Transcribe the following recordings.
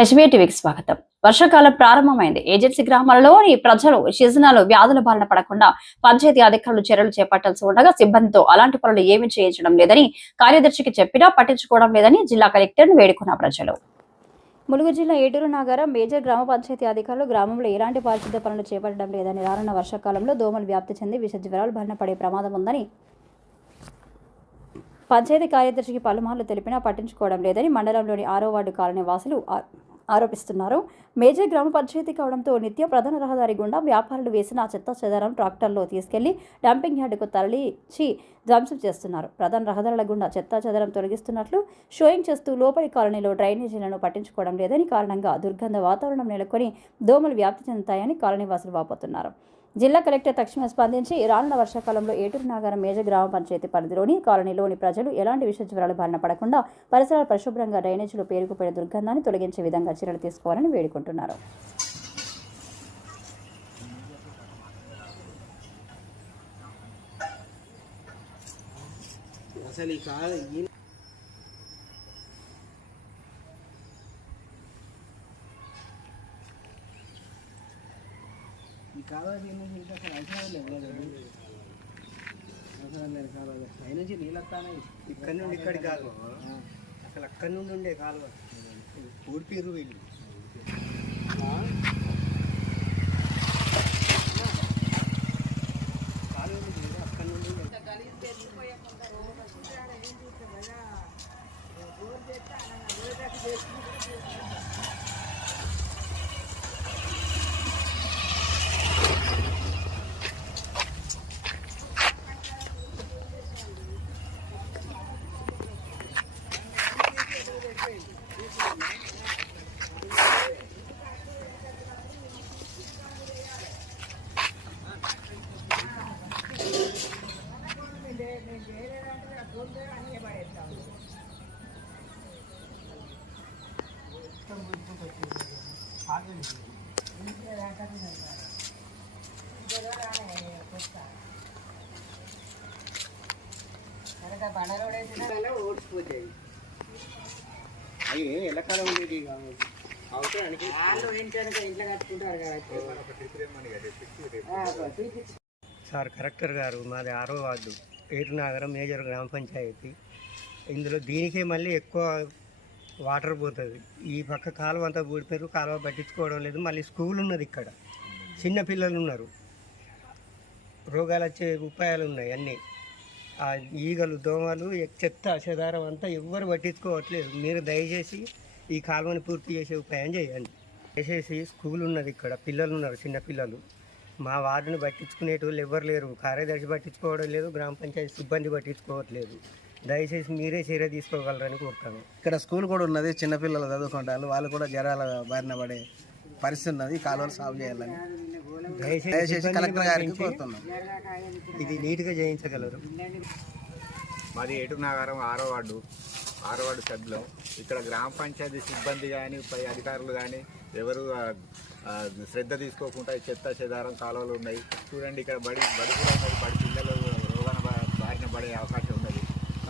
HBI టీవీకి స్వాగతం. వర్షాకాలం ప్రారంభమైంది. ఏజెన్సీ గ్రామాలలోని ప్రజలు సీజనాలు వ్యాధుల బారిన పడకుండా పంచాయతీ అధికారులు చర్యలు చేపట్టాల్సి ఉండగా సిబ్బందితో అలాంటి పనులు ఏమీ చేయించడం లేదని కార్యదర్శికి చెప్పినా పట్టించుకోవడం లేదని జిల్లా కలెక్టర్ను వేడుకున్న ప్రజలు. ములుగు జిల్లా ఏటూరు నగరం మేజర్ గ్రామ పంచాయతీ అధికారులు గ్రామంలో ఎలాంటి పారిశుద్ధ పనులు చేపట్టడం లేదని రానున్న వర్షాకాలంలో దోమలు వ్యాప్తి చెంది విష జ్వరాలు బారిన పడే ప్రమాదం ఉందని పంచాయతీ కార్యదర్శికి పలుమార్లు తెలిపినా పట్టించుకోవడం లేదని మండలంలోని ఆరో వార్డు కాలనీ వాసులు ఆరోపిస్తున్నారు. మేజర్ గ్రామ పంచాయతీ కావడంతో నిత్యం ప్రధాన రహదారి గుండా వ్యాపారులు వేసిన చెత్త చెదారం ట్రాక్టర్లో తీసుకెళ్ళి డంపింగ్ యార్డుకు తరలించి ధ్వంసం చేస్తున్నారు. ప్రధాన రహదారుల గుండా చెత్త చెదరం తొలగిస్తున్నట్లు షోయింగ్ చేస్తూ లోపలి కాలనీలో డ్రైనేజీలను పట్టించుకోవడం లేదని కారణంగా దుర్గంధ వాతావరణం నెలకొని దోమలు వ్యాప్తి చెందుతాయని కాలనీవాసులు వాపోతున్నారు. జిల్లా కలెక్టర్ తక్షణమే స్పందించి రానున్న వర్షాకాలంలో ఏటూరు నాగారం మేజర్ గ్రామ పంచాయతీ పరిధిలోని కాలనీలోని ప్రజలు ఎలాంటి విష జ్వరాలు బారిన పడకుండా పరిసరాలు పరిశుభ్రంగా డ్రైనేజీలు పేరుకుపోయిన దుర్గంధాన్ని తొలగించే విధంగా చర్యలు తీసుకోవాలని వేడుకుంటున్నారు. అసలు ఈ కాదు కావాలి నుంచి ఇంకా అసలు అవసరం లేదు కదా. అవసరం లేదు కావాలి పై నుంచి నీళ్ళు వస్తానే ఇక్కడ నుండి ఇక్కడికి కాలువ అసలు అక్కడి నుండి ఉండే కాలువ. ఊడిపిర్రు వీళ్ళు. కాలువ ఉంది కదా, అక్కడి నుండి ఉండే. ఓడిపోతాయి అవి ఎల్లకాలం ఉండేది కాదు అవసరానికి సార్ కలెక్టర్ గారు మాది ఆరో వార్డు ఏటు నగరం మేజర్ గ్రామ పంచాయతీ ఇందులో దీనికే మళ్ళీ ఎక్కువ వాటర్ పోతుంది. ఈ పక్క కాలువ అంతా ఊడిపోయారు కాలువ పట్టించుకోవడం లేదు. మళ్ళీ స్కూల్ ఉన్నది ఇక్కడ. చిన్న పిల్లలు ఉన్నారు. రోగాలు వచ్చే ఉపాయాలు ఉన్నాయి అన్నీ. ఆ ఈగలు దోమలు చెత్త చెదారం అంతా ఎవ్వరు పట్టించుకోవట్లేదు. మీరు దయచేసి ఈ కాలువని పూర్తి చేసే ఉపాయం చేయండి. దయచేసి స్కూల్ ఉన్నది ఇక్కడ. పిల్లలు ఉన్నారు చిన్న పిల్లలు. మా వార్డుని పట్టించుకునేటోళ్ళు ఎవరు లేరు. కార్యదర్శి పట్టించుకోవడం లేదు గ్రామ పంచాయతీ సిబ్బంది పట్టించుకోవట్లేదు. దయచేసి మీరే చర్య తీసుకోగలరని కోరుతాను. ఇక్కడ స్కూల్ కూడా ఉన్నది చిన్నపిల్లలు చదువుకుంటారు వాళ్ళు కూడా జ్వరాల బారిన పడే పరిస్థితి ఉన్నది కాలువలు సాల్వ్ చేయాలని. దయచేసి కలెక్టర్ గారికి కోరుతున్నాం. ఇది నీట్గా చేయించగలరు. మాది ఏటు నగరం ఆరో వార్డు ఆరో వార్డు సభ్యులం. ఇక్కడ గ్రామ పంచాయతీ సిబ్బంది కానీ పై అధికారులు కానీ ఎవరు శ్రద్ధ తీసుకోకుండా చెత్త చెదారం కాలువలు ఉన్నాయి. చూడండి ఇక్కడ బడి బడి కూడా ఉన్నది. బడి పిల్లలు రోగాన బారిన పడే అవకాశం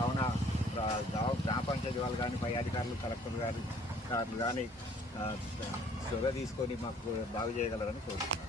కావున గ్రామ పంచాయతీ వాళ్ళు కానీ పై అధికారులు కలెక్టర్ గారు గారు కానీ చొరవ తీసుకొని మాకు బాగు చేయగలరని కోరుతున్నాను.